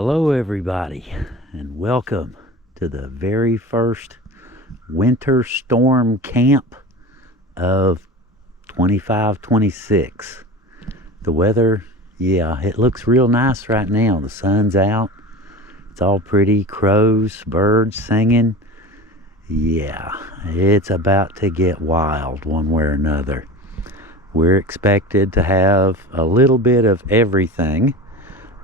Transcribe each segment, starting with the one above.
Hello everybody, and welcome to the very first winter storm camp of 25-26. The weather, yeah, it looks real nice right now. The sun's out, it's all pretty, crows, birds singing. Yeah, it's about to get wild one way or another. We're expected to have a little bit of everything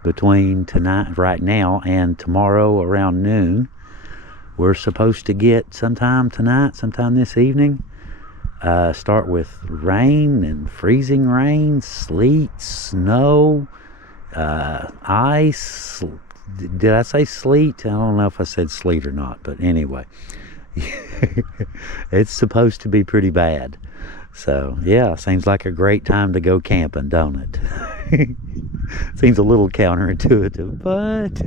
between tonight, right now, and tomorrow around noon. We're supposed to get sometime tonight, sometime this evening, start with rain and freezing rain, sleet, snow, ice. Did I say sleet? I don't know if I said sleet or not, but anyway. It's supposed to be pretty bad. So yeah, seems like a great time to go camping, don't it? Seems a little counterintuitive, but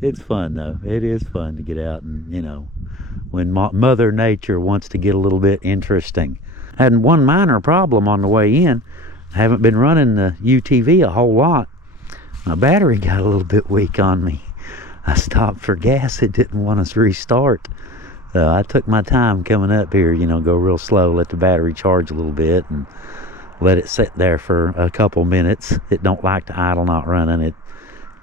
it's fun though. It is fun to get out and, when Mother Nature wants to get a little bit interesting. Had one minor problem on the way in. I haven't been running the UTV a whole lot. My battery got a little bit weak on me. I stopped for gas. It didn't want us to restart. So I took my time coming up here, go real slow, let the battery charge a little bit, and let it sit there for a couple minutes. It don't like to idle not running. It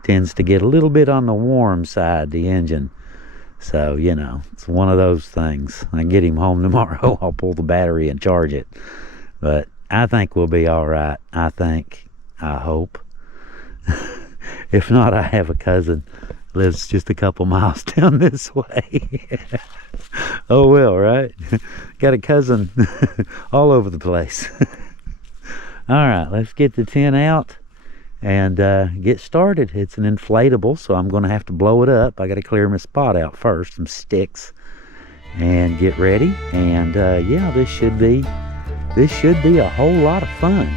tends to get a little bit on the warm side, the engine. So, it's one of those things. I get him home tomorrow, I'll pull the battery and charge it. But I think we'll be all right. I hope. If not, I have a cousin lives just a couple miles down this way. Oh well, right? Got a cousin all over the place. All right, let's get the tent out and get started. It's an inflatable, so I'm going to have to blow it up. I got to clear my spot out first, some sticks, and get ready. And yeah, this should be a whole lot of fun.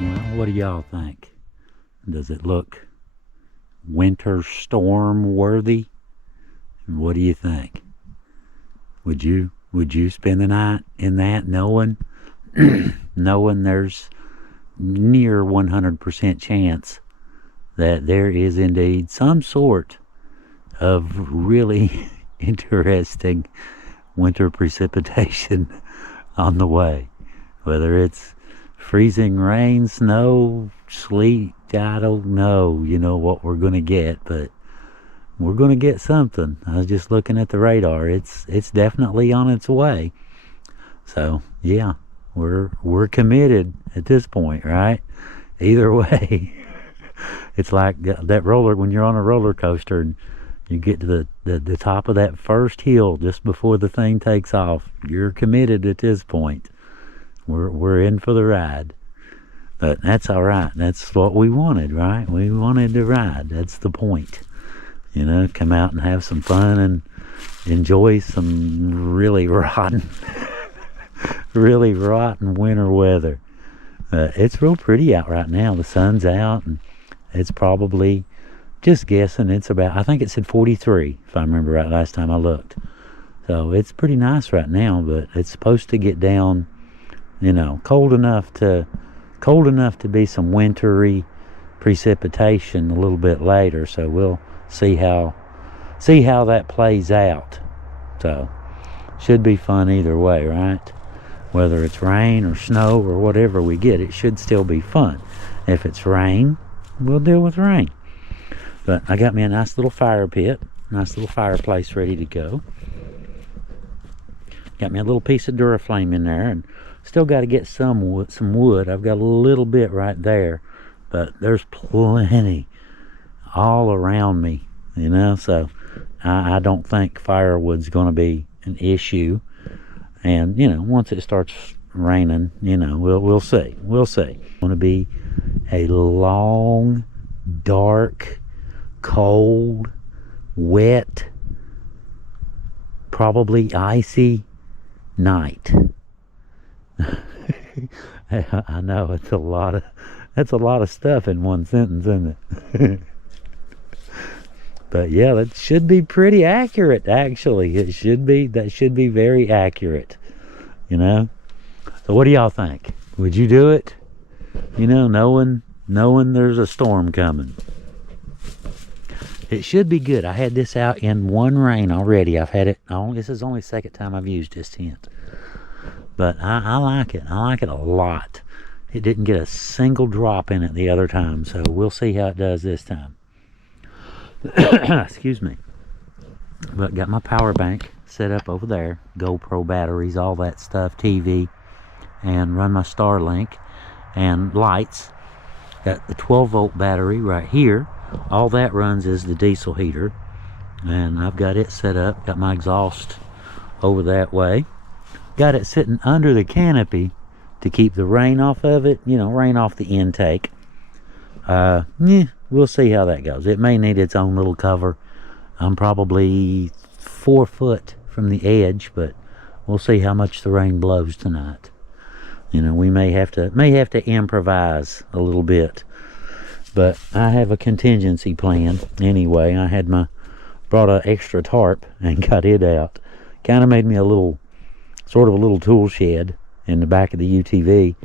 Well, what do y'all think? Does it look winter storm worthy? What do you think? Would you spend the night in that, knowing there's near 100% chance that there is indeed some sort of really interesting winter precipitation on the way, whether it's freezing rain, snow, sleet, I don't know, what we're going to get, but we're going to get something. I was just looking at the radar. It's definitely on its way. So, yeah, we're committed at this point, right? Either way. It's like that roller, when you're on a roller coaster and you get to the top of that first hill just before the thing takes off. You're committed at this point. We're in for the ride. But that's all right. That's what we wanted, right? We wanted to ride. That's the point. Come out and have some fun and enjoy some really rotten winter weather. It's real pretty out right now. The sun's out, and it's probably, just guessing, I think it said 43, if I remember right last time I looked. So it's pretty nice right now, but it's supposed to get down, cold enough to be some wintry precipitation a little bit later. So we'll see how that plays out. So should be fun either way, right? Whether it's rain or snow or whatever we get, it should still be fun. If it's rain, we'll deal with rain. But I got me a nice little fire pit, nice little fireplace ready to go. Got me a little piece of Duraflame in there, and still got to get some wood. I've got a little bit right there, but there's plenty all around me, so I don't think firewood's going to be an issue. And once it starts raining, we'll see. It's going to be a long, dark, cold, wet, probably icy night. I know that's a lot of stuff in one sentence, isn't it? But yeah, that should be pretty accurate, actually. That should be very accurate, you know. So what do y'all think? Would you do it? You know, knowing there's a storm coming. It should be good. I had this out in one rain already. I've had it, this is only the second time I've used this tent. But I like it. I like it a lot. It didn't get a single drop in it the other time, so we'll see how it does this time. Excuse me. But got my power bank set up over there. GoPro batteries, all that stuff, TV, and run my Starlink and lights. Got the 12-volt battery right here. All that runs is the diesel heater, and I've got it set up. Got my exhaust over that way. Got it sitting under the canopy to keep the rain off of it, you know, rain off the intake. We'll see how that goes. It may need its own little cover. I'm probably 4 foot from the edge, but we'll see how much the rain blows tonight. You know, we may have to improvise a little bit, but I have a contingency plan anyway. I brought an extra tarp and got it out. Kind of made me sort of a little tool shed in the back of the UTV,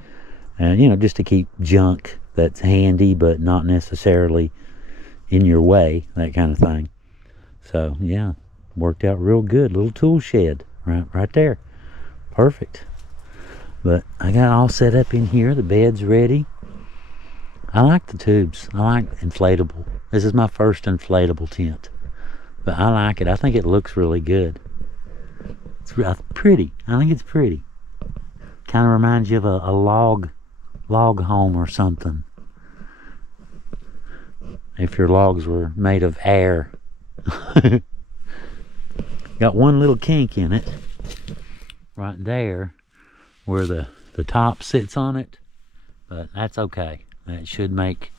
and you know, just to keep junk that's handy but not necessarily in your way, that kind of thing. So yeah, worked out real good. Little tool shed right there. Perfect. But I got all set up in here. The bed's ready. I like the tubes. I like inflatable. This is my first inflatable tent, but I like it. I think it looks really good. It's pretty. I think it's pretty. Kind of reminds you of a log home or something. If your logs were made of air. Got one little kink in it right there where the top sits on it, but that's okay. That should make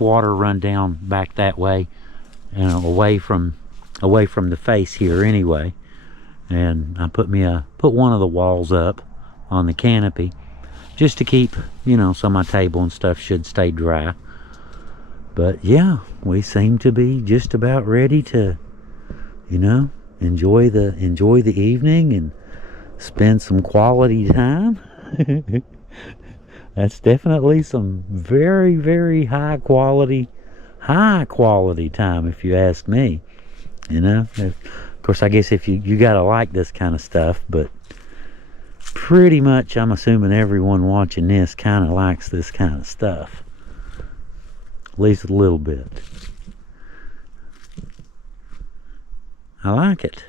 water run down back that way, you know, away from the face here anyway. And I put one of the walls up on the canopy just to keep, you know, so my table and stuff should stay dry. But yeah, we seem to be just about ready to, you know, enjoy the evening and spend some quality time. That's definitely some very, very high quality time, if you ask me. You know, of course, I guess if you gotta like this kind of stuff, but pretty much I'm assuming everyone watching this kind of likes this kind of stuff, at least a little bit. I like it.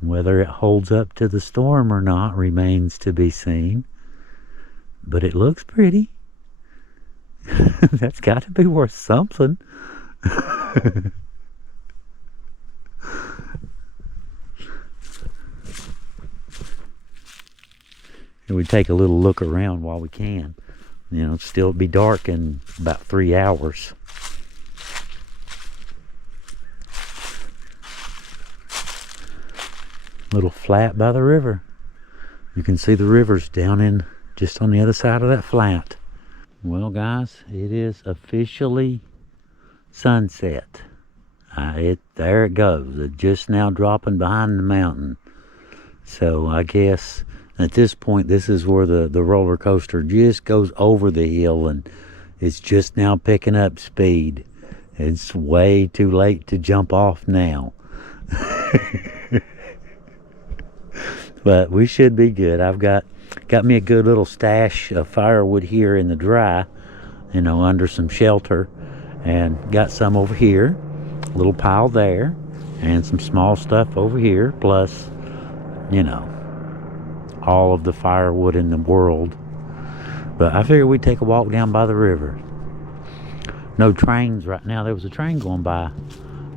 Whether it holds up to the storm or not remains to be seen, but it looks pretty. That's got to be worth something. And we take a little look around while we can. You know, still be dark in about 3 hours. Little flat by the river. You can see the river's down just on the other side of that flat. Well guys, it is officially sunset. There it goes. It's just now dropping behind the mountain. So I guess at this point, this is where the roller coaster just goes over the hill and it's just now picking up speed. It's way too late to jump off now. But we should be good. I've got me a good little stash of firewood here in the dry, you know, under some shelter, and got some over here, a little pile there, and some small stuff over here, plus, you know, all of the firewood in the world. But I figured we'd take a walk down by the river. No trains right now. There was a train going by a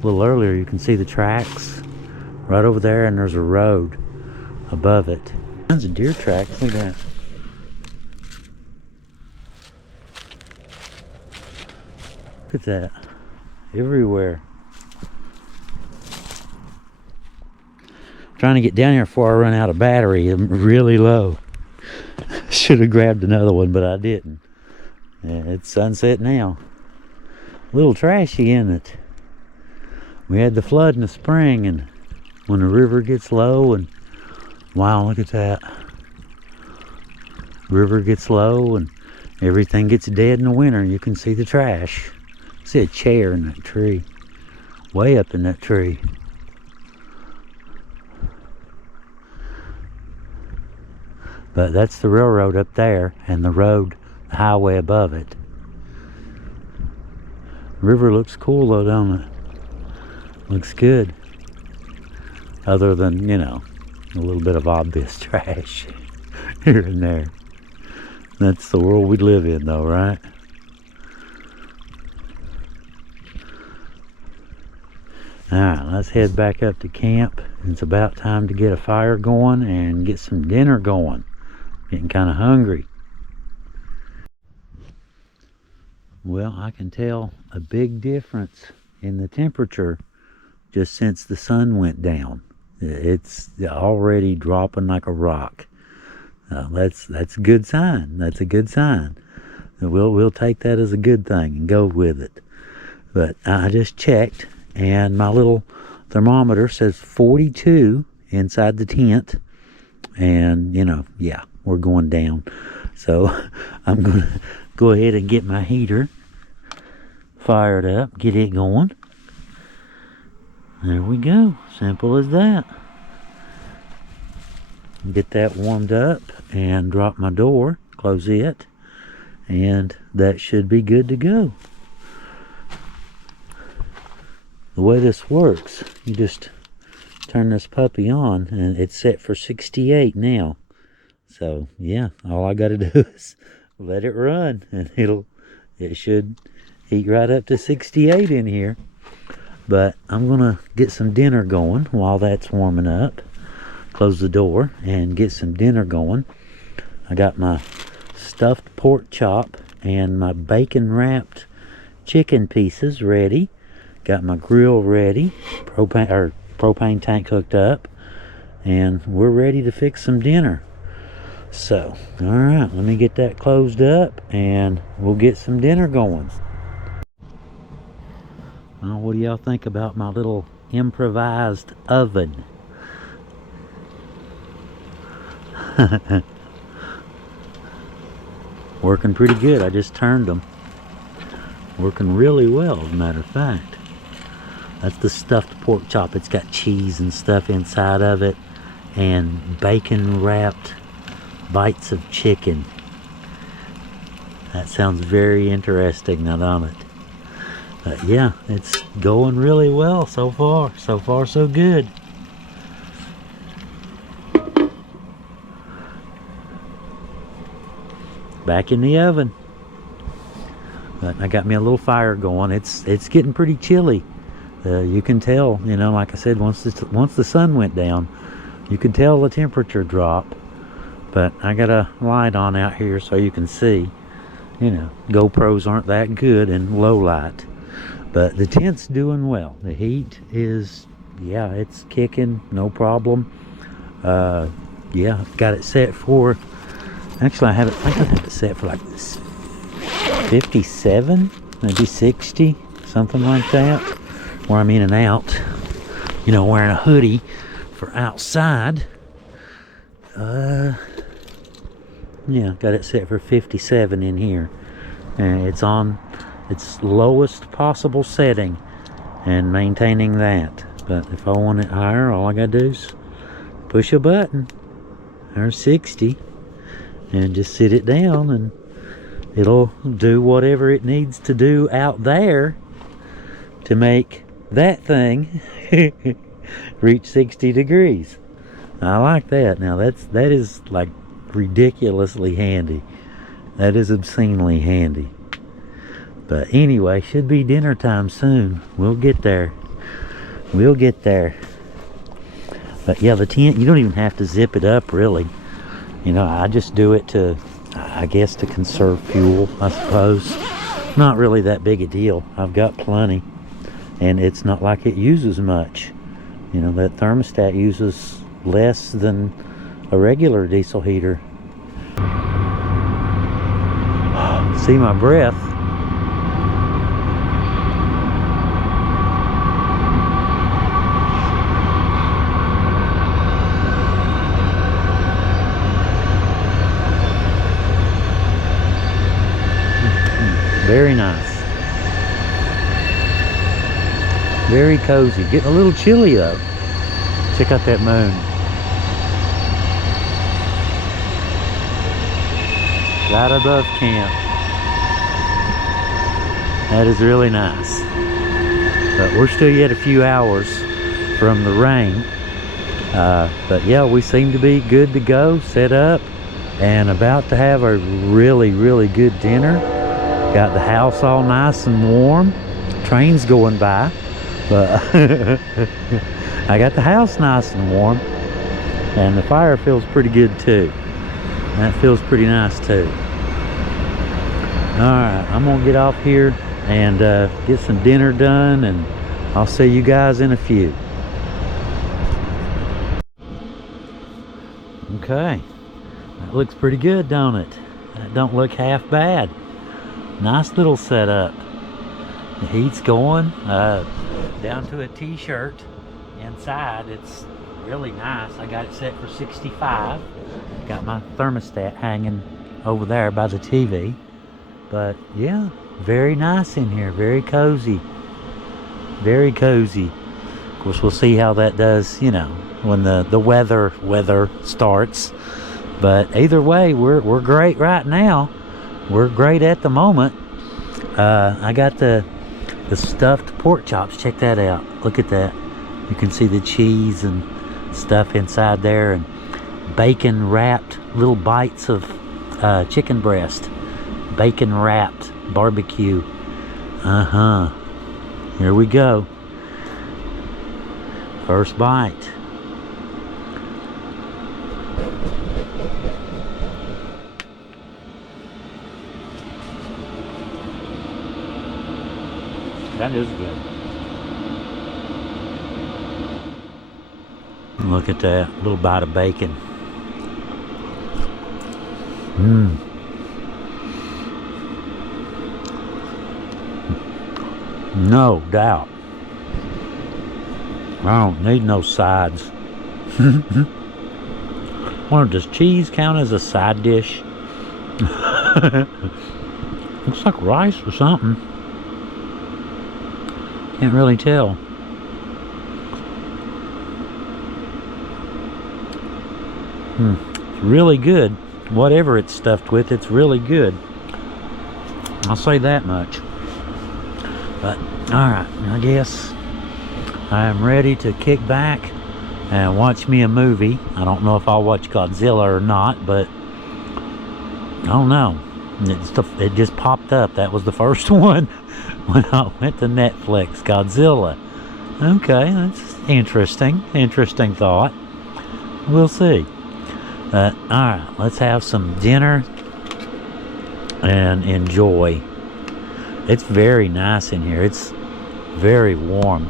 little earlier. You can see the tracks right over there, and there's a road above it. Tons of deer tracks. Look at that. Look at that. everywhere. Trying to get down here before I run out of battery. I'm really low. Should have grabbed another one, but I didn't. Yeah, it's sunset now. A little trashy, isn't it? We had the flood in the spring, and when the river gets low, and wow, look at that. River gets low, and everything gets dead in the winter. You can see the trash. I see a chair in that tree. Way up in that tree. But that's the railroad up there, and the road, the highway above it. River looks cool though, don't it? Looks good. Other than, you know, a little bit of obvious trash here and there. That's the world we live in though, right? Alright, let's head back up to camp. It's about time to get a fire going and get some dinner going. Getting kind of hungry. Well, I can tell a big difference in the temperature just since the sun went down. It's already dropping like a rock. That's a good sign. That's a good sign. We'll take that as a good thing and go with it. But I just checked, and my little thermometer says 42 inside the tent. And, you know, yeah, we're going down. So I'm going to go ahead and get my heater fired up, get it going. There we go. Simple as that. Get that warmed up and drop my door, close it, and that should be good to go. The way this works, you just turn this puppy on, and it's set for 68 now. So yeah, all I got to do is let it run, and it should heat right up to 68 in here. But I'm gonna get some dinner going while that's warming up. Close the door and get some dinner going. I got my stuffed pork chop and my bacon wrapped chicken pieces ready. Got my grill ready, propane tank hooked up, and we're ready to fix some dinner. So, alright, let me get that closed up and we'll get some dinner going. Well, what do y'all think about my little improvised oven? Working pretty good. I just turned them. Working really well, as a matter of fact. That's the stuffed pork chop. It's got cheese and stuff inside of it, and bacon wrapped bites of chicken. That sounds very interesting, now don't it? But yeah, it's going really well so far. So far, so good. Back in the oven. But I got me a little fire going. It's getting pretty chilly. You can tell, you know, like I said, once the sun went down, you can tell the temperature drop. But I got a light on out here so you can see. You know, GoPros aren't that good in low light. But the tent's doing well. The heat is, yeah, it's kicking, no problem. Yeah, got it set for, actually I think I have it set for like 57, maybe 60, something like that. Where I'm in and out, you know, wearing a hoodie for outside. Yeah, got it set for 57 in here. And it's on its lowest possible setting and maintaining that. But if I want it higher, all I gotta do is push a button. There's 60. And just sit it down and it'll do whatever it needs to do out there to make that thing reach 60 degrees. I like that. Now that is like ridiculously handy. That is obscenely handy. But anyway, should be dinner time soon. We'll get there. We'll get there. But yeah, the tent, you don't even have to zip it up really. You know, I just do it to, I guess, to conserve fuel, I suppose. Not really that big a deal. I've got plenty. and it's not like it uses much. You know, that thermostat uses less than a regular diesel heater. See my breath. Very nice. Very cozy. Getting a little chilly though. Check out that moon. Right above camp. That is really nice. But we're still yet a few hours from the rain. But yeah, we seem to be good to go, set up, and about to have a really, really good dinner. Got the house all nice and warm. Train's going by, but I got the house nice and warm, and the fire feels pretty good too. That feels pretty nice too. Alright, I'm gonna get off here and get some dinner done, and I'll see you guys in a few. Okay, that looks pretty good, don't it? That don't look half bad. Nice little setup. The heat's going down to a t-shirt. Inside it's really nice. I got it set for 65. Got my thermostat hanging over there by the TV. But yeah, very nice in here. Very cozy. Very cozy. Of course, we'll see how that does, you know, when the weather starts. But either way, we're great right now. We're great at the moment. I got the stuffed pork chops. Check that out. Look at that. You can see the cheese and stuff inside there, and bacon wrapped little bites of chicken breast. Bacon wrapped barbecue. Here we go. First bite. That is good. Look at that little bite of bacon. No doubt. I don't need no sides. Wonder, does cheese count as a side dish? Looks like rice or something. Can't really tell. It's really good. Whatever it's stuffed with, it's really good. I'll say that much. But alright, I guess I am ready to kick back and watch me a movie. I don't know if I'll watch Godzilla or not, but I don't know. It just popped up. That was the first one when I went to Netflix. Godzilla. Okay, that's interesting. Interesting thought. We'll see. Alright, let's have some dinner and enjoy. It's very nice in here. It's very warm.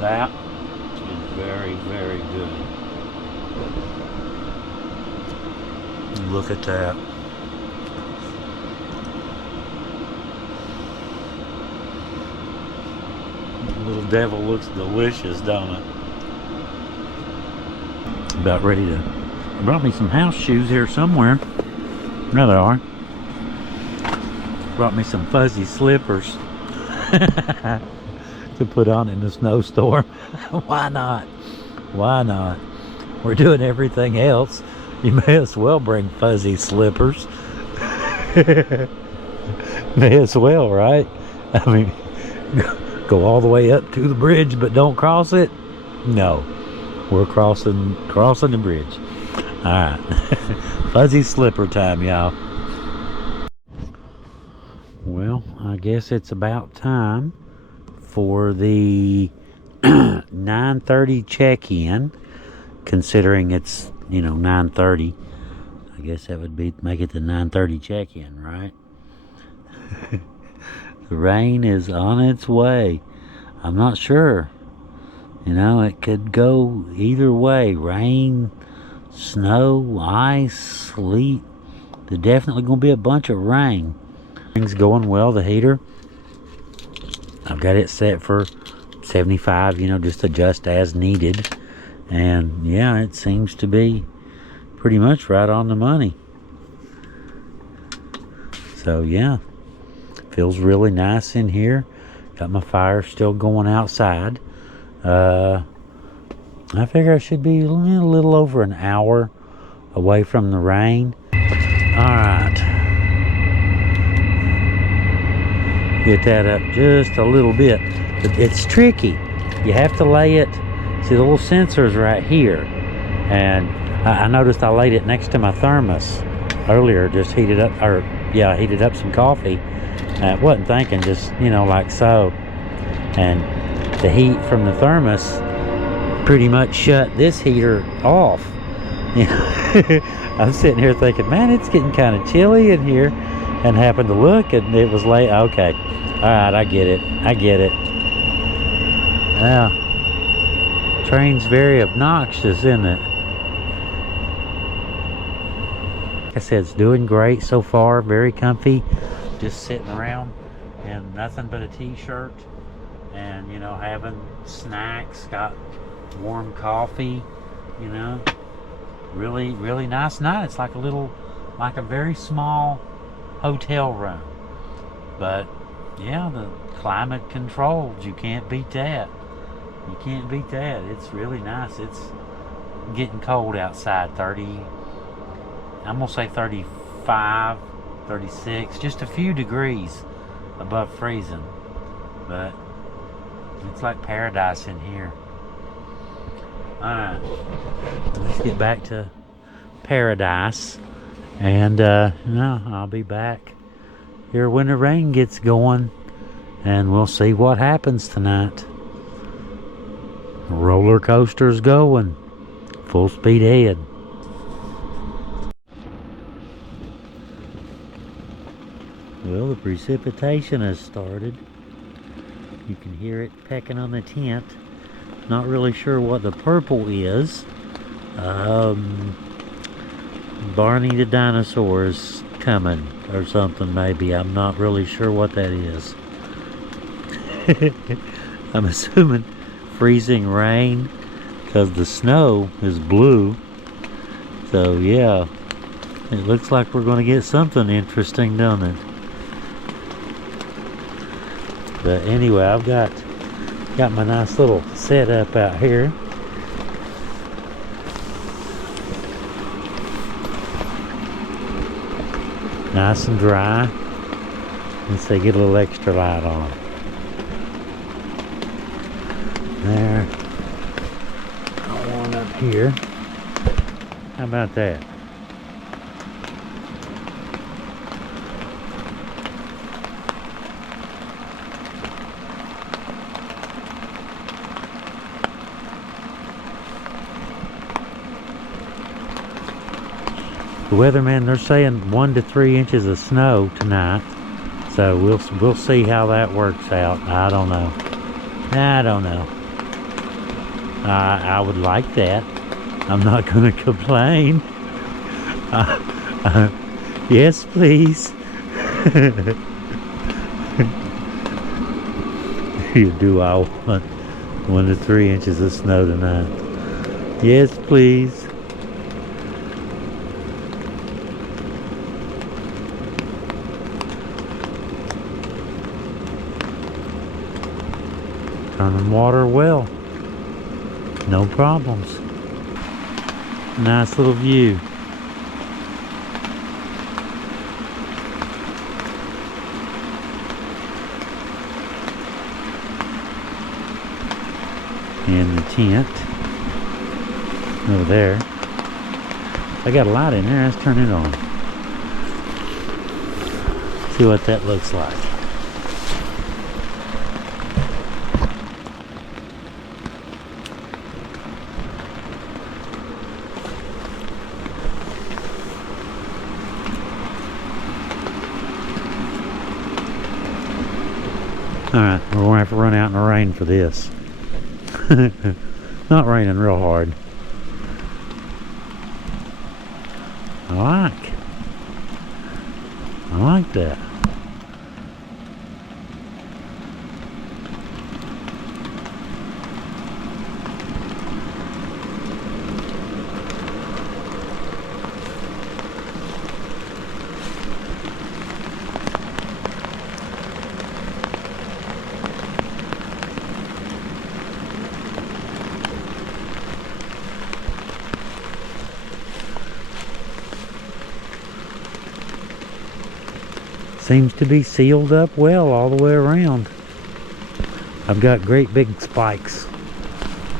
That is very, very good. Look at that. Little devil looks delicious, don't it? About ready to... Brought me some house shoes here somewhere. There they are. Brought me some fuzzy slippers to put on in the snowstorm. Why not? Why not? We're doing everything else. You may as well bring fuzzy slippers. May as well, right? I mean, go all the way up to the bridge but don't cross it? No. We're crossing the bridge. Alright. Fuzzy slipper time, y'all. Well, I guess it's about time for the 9:30 check-in, considering it's, 9:30. I guess that would be make it the 9:30 check-in, right? The rain is on its way. I'm not sure. It could go either way. Rain, snow, ice, sleet. There's definitely going to be a bunch of rain. Things going well. The heater, I've got it set for 75, just adjust as needed. And yeah, it seems to be pretty much right on the money. So yeah, feels really nice in here. Got my fire still going outside. I figure I should be a little over an hour away from the rain. Alright. Get that up just a little bit. But it's tricky. You have to lay it. See, the little sensor's right here. And I noticed I laid it next to my thermos earlier, just heated up some coffee. I wasn't thinking, just, like so. And the heat from the thermos pretty much shut this heater off. I'm sitting here thinking, man, it's getting kind of chilly in here, and happened to look, and it was late. Okay, all right, I get it. Yeah, train's very obnoxious, isn't it? Like I said, it's doing great so far. Very comfy, just sitting around in nothing but a t-shirt, and having snacks. Got warm coffee. Really, really nice night. It's like a very small hotel room, but yeah, the climate controlled. You can't beat that. It's really nice. It's getting cold outside. 30, I'm gonna say 35, 36, just a few degrees above freezing, but it's like paradise in here. Alright, let's get back to paradise, and I'll be back here when the rain gets going, and we'll see what happens tonight. Roller coaster's going full speed ahead. Well, the precipitation has started. You can hear it pecking on the tent. Not really sure what the purple is. Barney the dinosaur is coming or something, maybe. I'm not really sure what that is. I'm assuming freezing rain, because the snow is blue. So yeah, it looks like we're going to get something interesting, doesn't it? But anyway, I've got my nice little setup out here. Nice and dry. Let's see, get a little extra light on. There. One up here. How about that? The weatherman, they're saying 1 to 3 inches of snow tonight, so we'll see how that works out. I don't know. I would like that. I'm not going to complain. Yes, please. Do I want 1 to 3 inches of snow tonight? Yes, please. Running water well, no problems. Nice little view. And the tent over there. I got a light in there. Let's turn it on. See what that looks like. Alright, we're gonna have to run out in the rain for this. Not raining real hard. I like that. Seems to be sealed up well all the way around. I've got great big spikes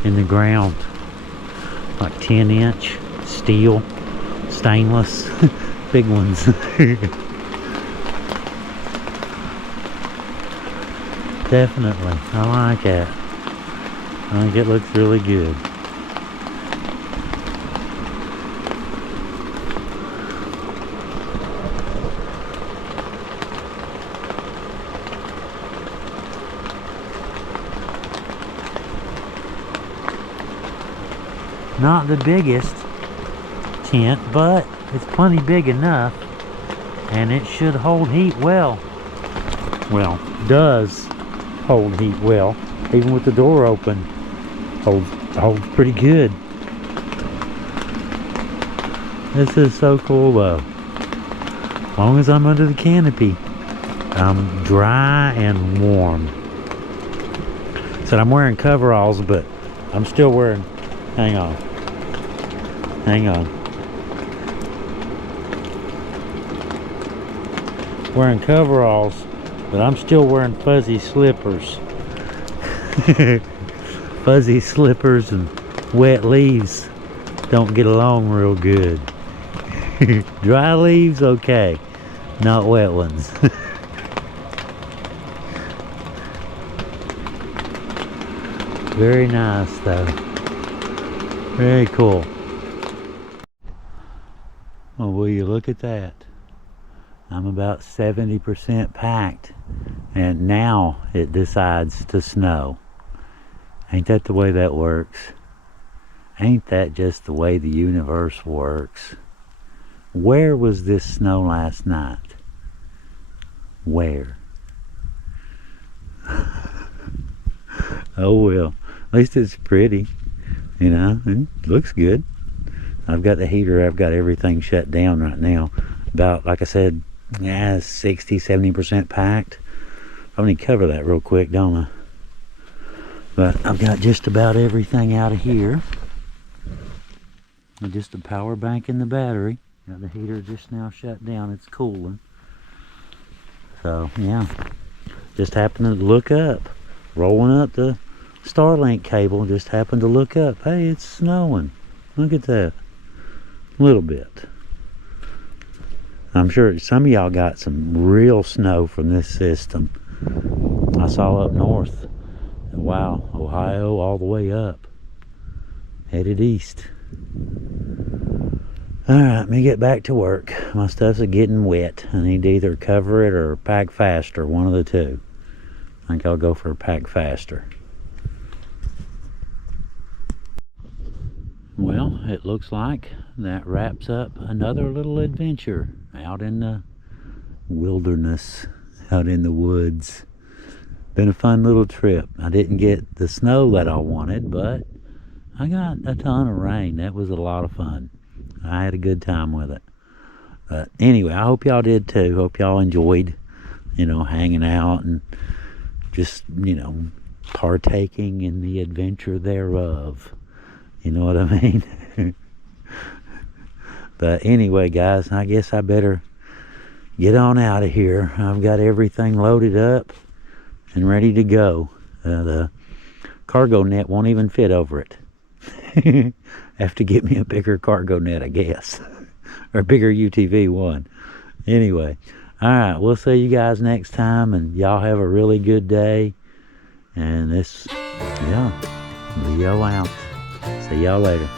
in the ground, like 10-inch steel, stainless, big ones. Definitely, I like it. I think it looks really good. Not the biggest tent, but it's plenty big enough, and it should hold heat well. Well, does hold heat well, even with the door open. Holds pretty good. This is so cool though. As long as I'm under the canopy, I'm dry and warm. So I'm wearing coveralls, but I'm still wearing, hang on. Wearing coveralls, but I'm still wearing fuzzy slippers. Fuzzy slippers and wet leaves don't get along real good. Dry leaves, okay. Not wet ones. Very nice though. Very cool. Well, will you look at that? I'm about 70% packed, and now it decides to snow. Ain't that the way that works? Ain't that just the way the universe works? Where was this snow last night? Where? Oh well, at least it's pretty, you know, and looks good. I've got the heater, I've got everything shut down right now. About, like I said, 60-70% packed. I need to cover that real quick, don't I? But I've got just about everything out of here. And just a power bank and the battery. Got the heater just now shut down, it's cooling. So yeah, just happened to look up, rolling up the Starlink cable, just happened to look up, hey, it's snowing. Look at that, a little bit. I'm sure some of y'all got some real snow from this system. I saw up north, wow, Ohio all the way up, headed east. Alright, let me get back to work. My stuff's getting wet. I need to either cover it or pack faster, one of the two. I think I'll go for pack faster. Well, it looks like that wraps up another little adventure out in the wilderness, out in the woods. Been a fun little trip. I didn't get the snow that I wanted, but I got a ton of rain. That was a lot of fun. I had a good time with it. But anyway, I hope y'all did too. Hope y'all enjoyed, you know, hanging out and just, you know, partaking in the adventure thereof. You know what I mean? But anyway, guys, I guess I better get on out of here. I've got everything loaded up and ready to go. The cargo net won't even fit over it. Have to get me a bigger cargo net, I guess. Or a bigger UTV one. Anyway, alright, we'll see you guys next time, and y'all have a really good day. And this, yeah, Leo out. See y'all later.